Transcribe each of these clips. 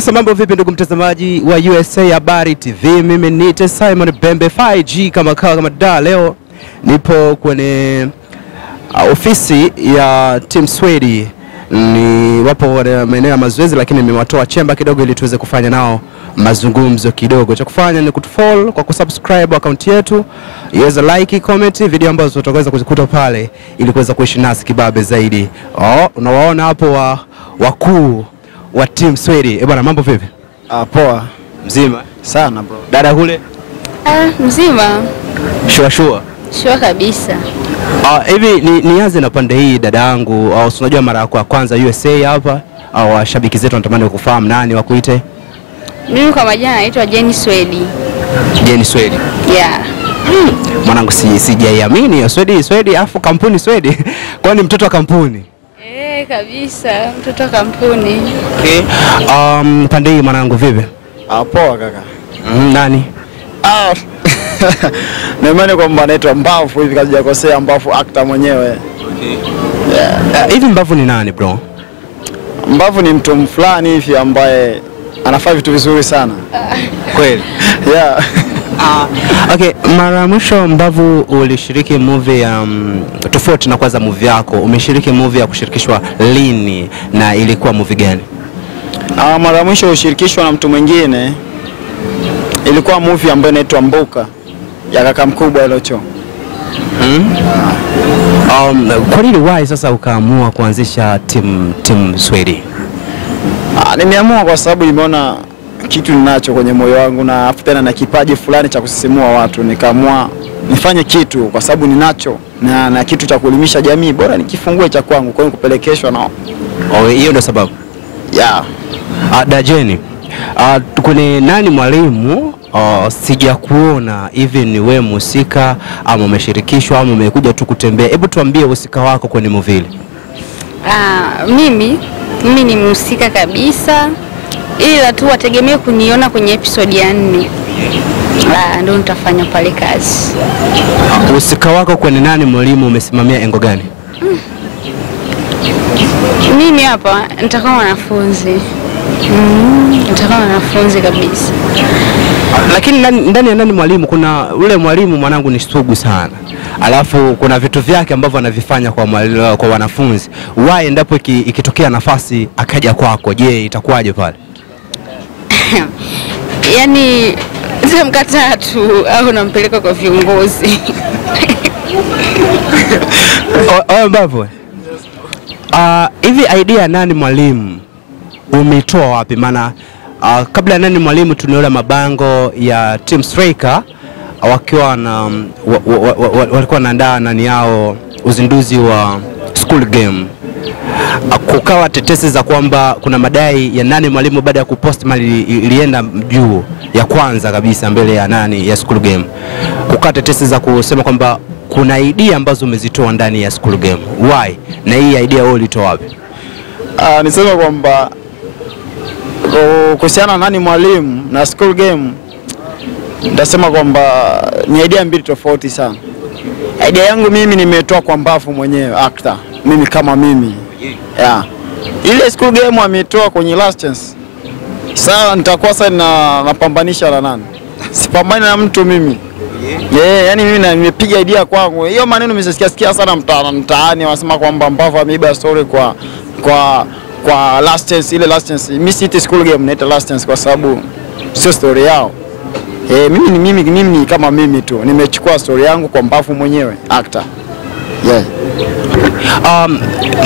Yes, mambo vipi ndugu mtazamaji wa USA Habari TV. Mimi ni Simon Bembe 5G kama da. Leo nipo kwenye ofisi ya Team Swedi. Ni wapo maeneo ya mazoezi, lakini nimewatoa chemba kidogo ili tuweze kufanya nao mazungumzo kidogo. Cha kufanya ni kutufollow kwa kusubscribe account yetu, iweze like, comment video ambazo tutaweza kuzikuta pale ili kuweza kuishi nasi kibabe zaidi. Unawaona hapo wakuu wa Team Swedi. Bwana, mambo vipi? Poa. Mzima Sana bro. Dada kule? Mzima. Shua kabisa. Hivi nianze na pande hii dada yangu. Unajua mara yako ya kwanza USA hapa, au washabiki zetu wanatamani kufahamu nani wakuite? Mimi kwa majina naitwa Jenny Swedi. Jenny Swedi. Yeah. Mwanangu sijaiamini Swedi afu kampuni Swedi. Kwani mtoto wa kampuni? Kabisa, mtoto wa kampuni. Okay. Pande hii mwanangu vipi? Poa kaka. Nani? Naimani kwamba anaitwa Mbavu hivi kazi jakosea, Mbavu actor mwenyewe. Okay. Yeah. Hivi Mbavu ni nani bro? Mbavu ni mtu fulani hivi ambaye anafanya vitu vizuri sana. Kweli? Yeah. Okay, mara mwisho Mbavu ulishiriki movie ya tofauti na kwanza movie yako. Umeshiriki movie ya kushirikishwa lini na ilikuwa movie gani? Mara mwisho ushirikishwa na mtu mwingine. Ilikuwa movie ambayo inaitwa Mbuka ya kaka mkubwa Elocho. Kwa nini why sasa ukaamua kuanzisha Team Swedi? Nimeamua kwa sababu nimeona kitu ninacho kwenye moyo wangu na afu tena na kipaji fulani cha kusisimua watu. Nikaamua nifanye kitu kwa sababu ninacho na kitu cha kuelimisha jamii, bora nikifungue cha kwangu, kwa hiyo kupelekeshwa na. Hiyo ndio sababu. Yeah. Dajeni. Kwenye nani mwalimu, sija kuona hivi ni wewe mhusika ama umeshirikishwa ama umekuja tu kutembea. Hebu tuambie uhusika wako kwenye movie. Mimi ni mhusika kabisa. Ila tu wategemea kuniona kwenye episode ya 4. Ndio nitafanya pale kazi. Uhusika wako kwenye nani mwalimu umesimamia engo gani? Mimi hapa nitakuwa mwanafunzi. Nitakuwa mwanafunzi kabisa. Lakini ndani ya nani mwalimu kuna ule mwalimu mwanangu ni sugu sana. Alafu kuna vitu vyake ambavyo anavifanya kwa wanafunzi. Why endapo ikitokea nafasi akaja kwako, je, itakuwaje pale? Yaani mkataa tu au nampeleka kwa viongozi. Mbavu. Hivi idea nani mwalimu umetoa wapi? Maana kabla nani mwalimu tunaona mabango ya Team Striker wakiwa na walikuwa wanaandaa nani yao uzinduzi wa school game. Kukawa tetesi za kwamba kuna madai ya nani mwalimu baada ya kupost mali ilienda juu ya kwanza kabisa mbele ya nani ya school game. Kukawa tetesi za kusema kwamba kuna idea ambazo umezitoa ndani ya school game. Why? Na hii idea wewe ulitoa wapi? Nisema kwamba kuhusiana nani mwalimu na school game, nitasema kwamba ni idea mbili tofauti sana. Idea yangu mimi nimetoa kwa Mbavu mwenyewe actor. Mimi kama mimi. Yeah. Ile school game ametoa kwenye last chance. Sasa nitakuwa sasa napambanisha na nani? Sipambani na mtu mimi. Yani mimi nimepiga idea kwangu. Hiyo maneno nimesikia sana mtaani wanasema kwamba Mbavu ameiba story kwa last chance. Ile last chance mimi si school game, naita last chance kwa sababu sio story yao. Mimi ni kama mimi tu. Nimechukua story yangu kwa Mbavu mwenyewe actor. Yeah.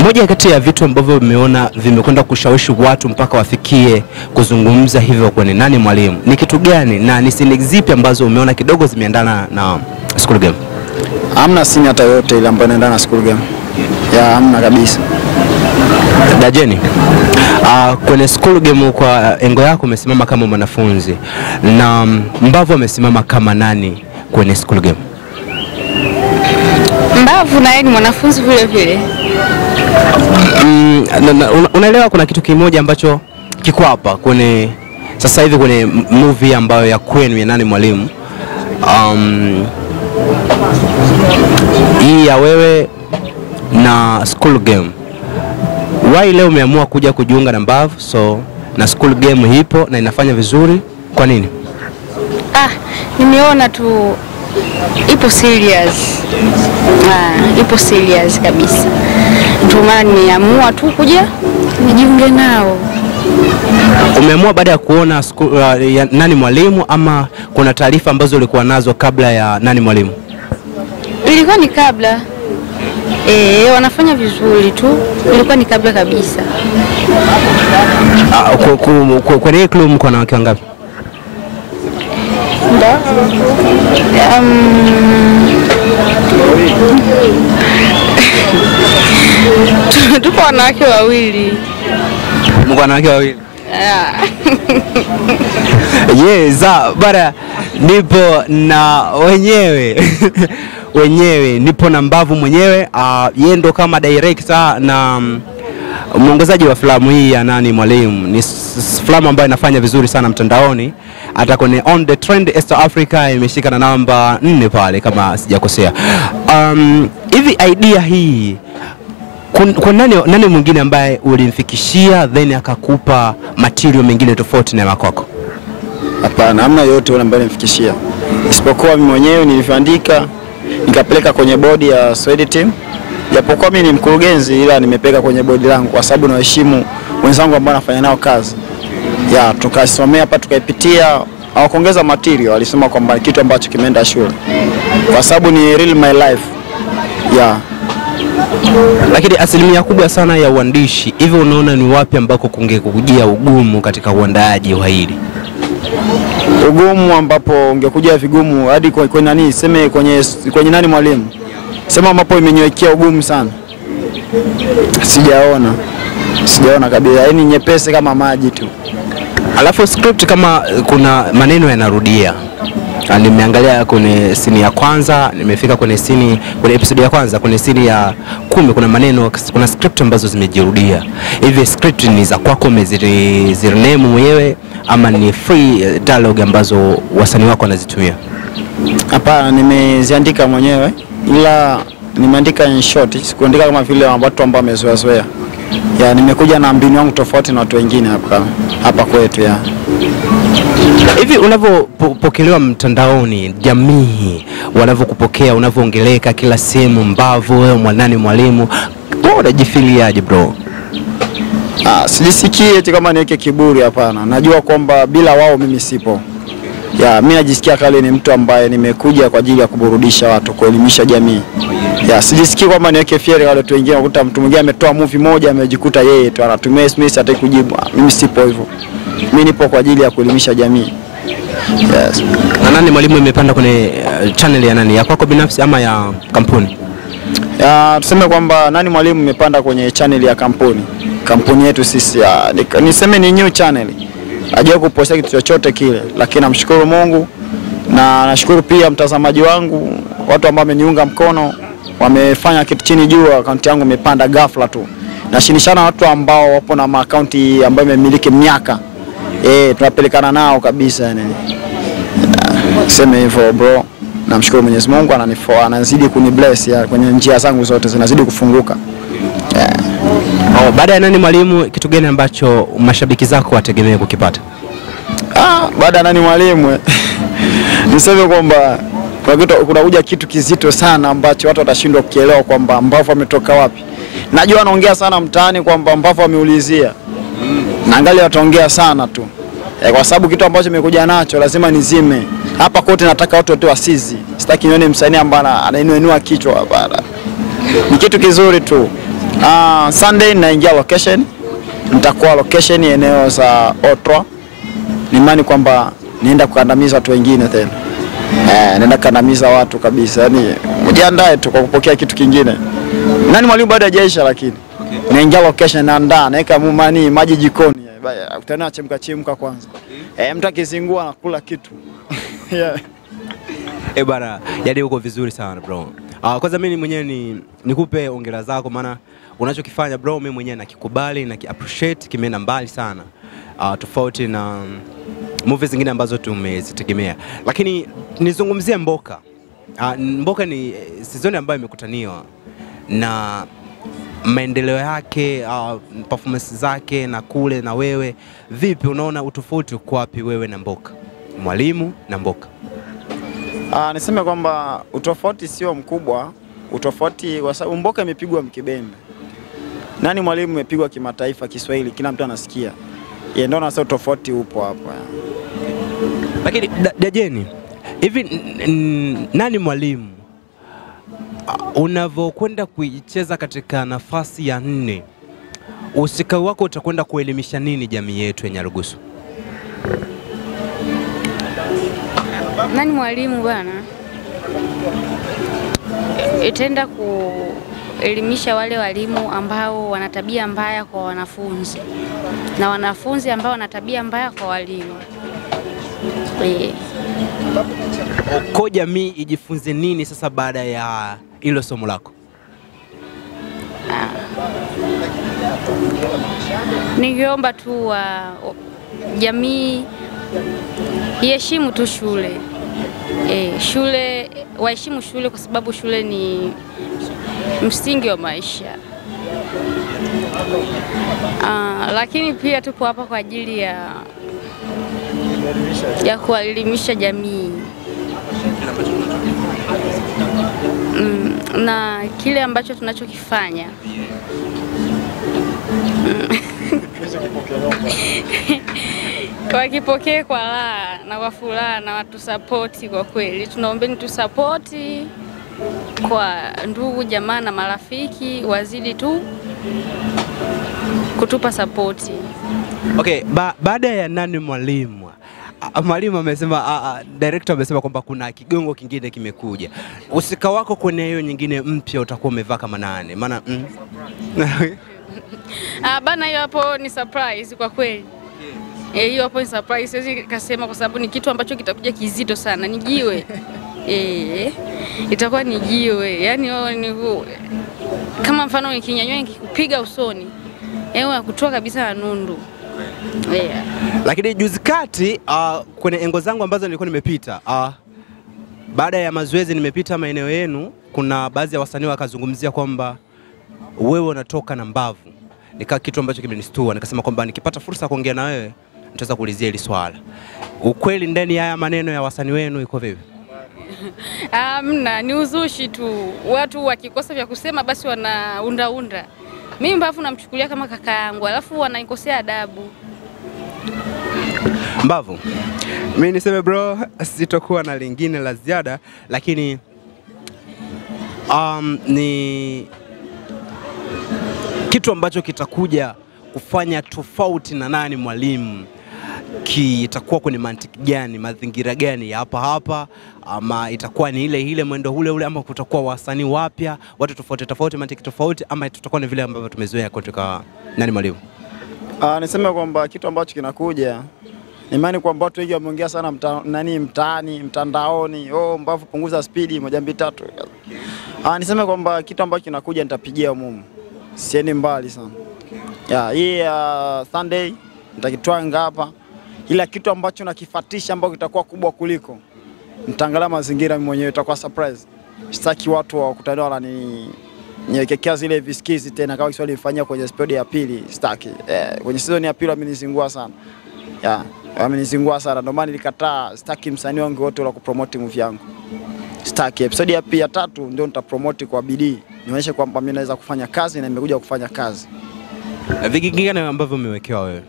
Moja kati ya vitu ambavyo umeona vimekwenda kushawishi watu mpaka wafikie kuzungumza hivyo kwenye nani mwalimu ni kitu gani, na ni scene zipi ambazo umeona kidogo zimeendana na school game? Hamna scene hata yote ile ambayo inaendana na school game. Yeah, hamna kabisa. Dajeni, kwenye school game kwa engo yako umesimama kama mwanafunzi na Mbavu amesimama kama nani kwenye school game? Mbavu na yeye ni mwanafunzi vile vile. Unaelewa kuna kitu kimoja ambacho kiko hapa kwenye sasa hivi kwenye movie ambayo ya kwenu ya nani mwalimu. Hii ya wewe na school game. Why leo umeamua kuja kujiunga na Mbavu? So na school game ipo na inafanya vizuri, kwa nini? Nimeona tu ipo serious. Ipo serious kabisa. Ndio maana nimeamua tu kuja nijiunge nao. Umeamua baada ya kuona ya Nani Mwalimu ama kuna taarifa ambazo ulikuwa nazo kabla ya Nani Mwalimu? Ilikuwa ni kabla. Wanafanya vizuri tu. Ilikuwa ni kabla kabisa. Kwenye club mko na wake wangapi? Tupo wanawake wawili. Mko wanawake wawili? Bara nipo na wenyewe nipo na Mbavu mwenyewe, yeye ndo kama director na mwongozaji wa filamu hii ya Nani Mwalimu. Ni filamu ambayo inafanya vizuri sana mtandaoni, hata kwenye On The Trend East Africa imeshika na namba 4 pale kama sijakosea. Hivi idea hii kwa nani mwingine ambaye ulimfikishia then akakupa material mengine tofauti na makoko? Hapana, hamna yote wala ambaye nilimfikishia. Isipokuwa mimi mwenyewe niliandika nikapeleka kwenye bodi ya Swedi team. Japokuwa mimi ni mkurugenzi, ila nimepeleka kwenye bodi langu kwa sababu nawaheshimu wenzangu ambao nafanya nao kazi. Tukasomea hapa tukaipitia, hawakuongeza material, walisema kwamba kitu ambacho kimeenda shule. Kwa sababu ni real my life. Lakini asilimia kubwa sana ya uandishi, hivi unaona ni wapi ambako kungekujia ugumu katika uandaaji wa hili? Ugumu ambapo ungekuja vigumu hadi kwenye nani, sema kwenye Nani Mwalimu. Sema ambapo imenywekea ugumu sana. Sijaona kabisa, yaani nyepesi kama maji tu. Alafu script kama kuna maneno yanarudia. Nimeangalia kwenye scene ya kwanza, nimefika kwenye episode ya kwanza, kwenye scene ya 10 kuna maneno, kuna script ambazo zimejirudia. Hivi script ni za kwako umezirename mwenyewe ama ni free dialogue ambazo wasanii wako wanazitumia? Hapana, nimeziandika mwenyewe, ila nimeandika in short, sikuandika kama vile watu ambao wamezoea. Nimekuja na mbinu yangu tofauti na watu wengine hapa kwetu Hivi unavyopokelewa mtandaoni, jamii wanavyokupokea, unavyoongeleka kila sehemu, Mbavu, wewe Nani Mwalimu, unajifiliaje bro? Sijisikii eti kama niweke kiburi, hapana. Najua kwamba bila wao mimi sipo. Mimi najisikia kale ni mtu ambaye nimekuja kwa ajili ya kuburudisha watu, kuelimisha jamii. Sijisikii kwamba niweke fieri wale watu wengine, ukuta mtu mwingine ametoa movie moja amejikuta yeye tu anatumia SMS hata kujibu. Mimi sipo hivyo. Mimi nipo kwa ajili ya kuelimisha jamii. Na Nani Mwalimu imepanda kwenye channel ya nani? Ya kwako binafsi ama ya kampuni? Tuseme kwamba Nani Mwalimu imepanda kwenye channel ya kampuni. Kampuni yetu sisi niseme ni new channel. Hajawahi kupostia kitu chochote kile, lakini namshukuru Mungu na nashukuru pia mtazamaji wangu, watu ambao wameniunga mkono, wamefanya kitu chini juu, account yangu imepanda ghafla tu. Nashinishana watu ambao wapo na account ambayo imemiliki miaka. Tunapelekana nao kabisa sema hivyo bro. Namshukuru Mwenyezi Mungu anazidi kunibless kwenye njia zangu zote zinazidi kufunguka. Baada ya Nani Mwalimu, kitu gani ambacho mashabiki zako wategemea kukipata? Baada ya Nani Mwalimu niseme kwamba kunakuja kitu kizito sana ambacho watu watashindwa kukielewa kwamba Mbavu ametoka wapi. Najua anaongea sana mtaani kwamba Mbavu ameulizia. Na angalia wataongea sana tu. Kwa sababu kitu ambacho nimekuja nacho lazima nizime. Hapa kote nataka watu wote wasizi. Sitaki nione msanii ambaye anainua kichwa hapa. Ni kitu kizuri tu. Sunday naingia location. Nitakuwa location eneo za Otra. Ni imani kwamba nienda kukandamiza watu wengine tena. Naenda kukandamiza watu kabisa. Yaani mjiandae tu kwa kupokea kitu kingine. Nani Mwalimu bado hajaisha lakini. Naingia location naandaa, naweka maji jikoni. Utana chemka kwanza. Mtu akizingua anakula kitu. Bana, yaani uko vizuri sana bro. Kwanza mimi mwenyewe nikupe hongera zako, maana unachokifanya bro mimi mwenyewe nakikubali na appreciate, kimeenda mbali sana. Tofauti na movies zingine ambazo tumezitegemea. Lakini nizungumzie Mboka. Mboka ni season ambayo imekutaniwa na maendeleo yake, performance zake na kule na wewe, vipi unaona utofauti uko wapi wewe na Mboka? Mwalimu na Mboka. Niseme kwamba utofauti sio mkubwa, utofauti kwa sababu Mboka imepigwa Mkibembe. Nani Mwalimu imepigwa kimataifa Kiswahili, kila mtu anasikia. Yeye ndio anasema tofauti upo hapo. Lakini Dajeni, hivi nani Mwalimu unavyokwenda kuicheza katika nafasi ya 4, usika wako utakwenda kuelimisha nini jamii yetu ya Nyarugusu? Nani Mwalimu bwana? Itaenda kuelimisha wale walimu ambao wana tabia mbaya kwa wanafunzi na wanafunzi ambao wana tabia mbaya kwa walimu. Kwa jamii ijifunze nini sasa baada ya hilo somo lako? Ningeomba tu jamii iheshimu tu shule. Shule waheshimu shule kwa sababu shule ni msingi wa maisha. Lakini pia tupo hapa kwa ajili ya kuelimisha jamii. Na kile ambacho tunachokifanya wakipokee kwa raha na kwa furaha na watu support. Kwa kweli tunaombeni tu support kwa ndugu jamaa na marafiki, wazidi tu kutupa support. Okay, baada ya nani Mwalimu? Mwalimu amesema, director amesema kwamba kuna kigongo kingine kimekuja. Usika wako kwenye hiyo nyingine mpya utakuwa umevaa kama nani? Maana bana, hiyo hapo ni surprise kwa kweli. Hiyo hapo ni surprise, siwezi kusema kwa sababu ni kitu ambacho kitakuja kizito sana, ni jiwe. Itakuwa ni jiwe. Yaani kama mfano nikinyanyua nikikupiga usoni, kutoa kabisa na nundu. Lakini juzi kati kwenye engo zangu ambazo nilikuwa nimepita, baada ya mazoezi nimepita maeneo yenu, kuna baadhi ya wasanii wakazungumzia kwamba wewe unatoka na mbavu. Nika kitu ambacho kimenistua, nikasema kwamba nikipata fursa kuongea na wewe nitaweza kuulizia hili swala. Ukweli ndani ya haya maneno ya wasanii wenu iko vipi? Ni uzushi tu. Watu wakikosa vya kusema basi wanaunda. Mimi mbavu namchukulia kama kaka yangu, alafu wananikosea adabu. Mbavu, mimi niseme bro, sitakuwa na lingine la ziada, lakini ni kitu ambacho kitakuja kufanya tofauti na nani Mwalimu. Kitakuwa kwenye mantiki gani, mazingira gani ya hapa, ama itakuwa ni ile mwendo ule, ama kutakuwa wasanii wapya, watu tofauti, mantiki tofauti, ama tutakuwa ni vile ambavyo tumezoea kutoka nani Mwalimu? Niseme kwamba kitu ambacho kinakuja, imani kwamba watu wengi wameongea sana mtaani, mtandaoni, Mbavu punguza spidi 1 2 3. Niseme kwamba kitu ambacho kinakuja nitapigia mumu. Sieni mbali sana. Hii Sunday nitakitwanga hapa. Ila kitu ambacho nakifatisha ambacho kitakuwa kubwa kuliko, nitaangalia mazingira mimi mwenyewe, itakuwa surprise. Sitaki watu wakutane na niwekekea zile visikizi tena kama Kiswahili ilifanyia kwenye episode ya pili, sitaki. Kwenye season ya pili wamenizingua sana. Wamenizingua sana, ndio maana nilikataa. Sitaki msanii wangu wote wa kupromote movie yangu. Sitaki. Episode ya 3 ndio nitapromote kwa bidii. Nionyeshe kwamba mimi naweza kufanya kazi na nimekuja kufanya kazi. Vipi gani ambavyo umewekewa wewe?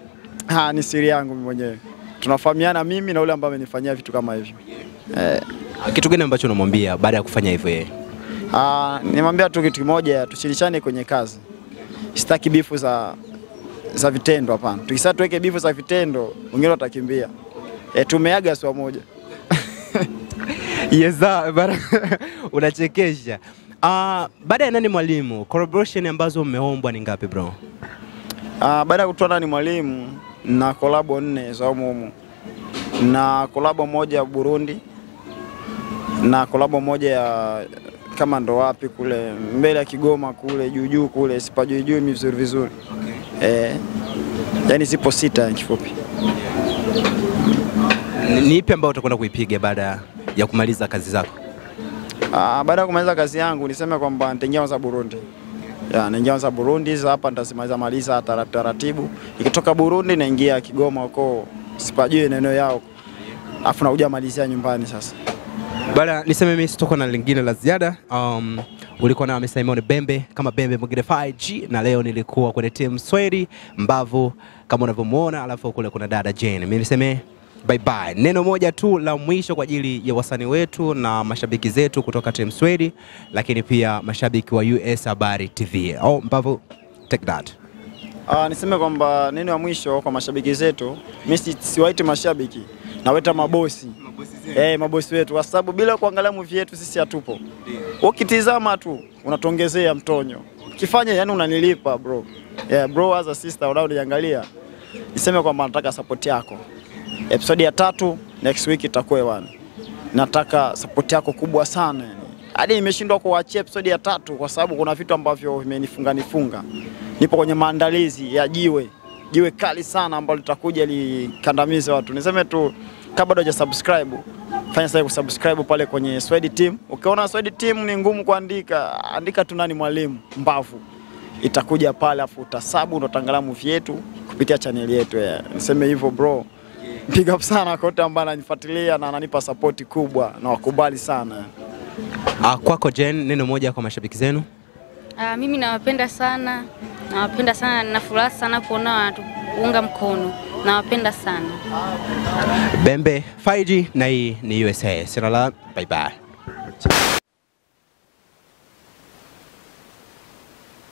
Ni siri yangu mimi mwenyewe. Tunafahamiana mimi na yule ambaye amenifanyia vitu kama hivyo. Kitu gani ambacho unamwambia baada ya kufanya hivyo yeye? Nimwambia tu kitu kimoja, tushirikiane kwenye kazi. Sitaki bifu za vitendo, hapana. Tukisema tuweke bifu za vitendo, wengine watakimbia. Tumeaga swa moja. Yes, unachekesha. Baada ya nani Mwalimu, collaboration ambazo umeombwa ni ngapi bro? Baada ya kutoa nani Mwalimu na collab 4 za humu. Na collab moja ya Burundi. Na collab moja ya kama ndo wapi kule mbele ya Kigoma kule juu kule, sipajui vizuri. Yaani zipo 6 kifupi. Ni ipi ambayo utakwenda kuipiga baada ya kumaliza kazi zako? Baada ya kumaliza kazi yangu niseme kwamba nitaingia za Burundi. naingia kwanza Burundi, hapa nitazimaliza taratibu. Ikitoka Burundi naingia Kigoma huko, sipajui neno yao. Alafu nakuja malizia nyumbani sasa. Bala niseme mimi sitoko na lingine la ziada. Ulikuwa na Simon Bembe kama Bembe Mwingine 5G, na leo nilikuwa kwenye Team Swedi Mbavu kama unavyomuona, alafu kule kuna dada Jane. Mimi niseme bye bye. Neno moja tu la mwisho kwa ajili ya wasanii wetu na mashabiki zetu kutoka Team Swedi, lakini pia mashabiki wa US Habari TV. Mbavu, take that. Niseme kwamba neno la mwisho kwa mashabiki zetu, mimi siwaiti mashabiki, naweta mabosi. Mabosi wetu, kwa sababu bila kuangalia movie yetu sisi hatupo. Ukitizama tu unatongezea mtonyo. Kifanya yani unanilipa bro. Bro as a sister unaoniangalia. Niseme kwamba nataka support yako. Episode ya 3 next week itakuwa hewani. Nataka support yako kubwa sana yani. Hadi nimeshindwa kuachia episode ya 3 kwa sababu kuna vitu ambavyo vimenifunga. Nipo kwenye maandalizi ya jiwe kali sana ambalo litakuja likandamize watu. Niseme tu kabla bado hujasubscribe, fanya sasa kusubscribe pale kwenye Swedi Team. Ukiona Swedi Team ni ngumu kuandika, andika tu nani Mwalimu Mbavu. Itakuja pale afu utasabu utaangalia movie yetu kupitia channel yetu. Niseme hivyo bro. Big up sana kwa wote ambao wananifuatilia na ananipa support kubwa na wakubali sana. Kwako Jen, neno moja kwa mashabiki zenu? Mimi nawapenda sana. Nina furaha sana kuona wanatuunga mkono. Nawapenda sana. Bembe 5G na hii ni USA. Sina la, bye bye.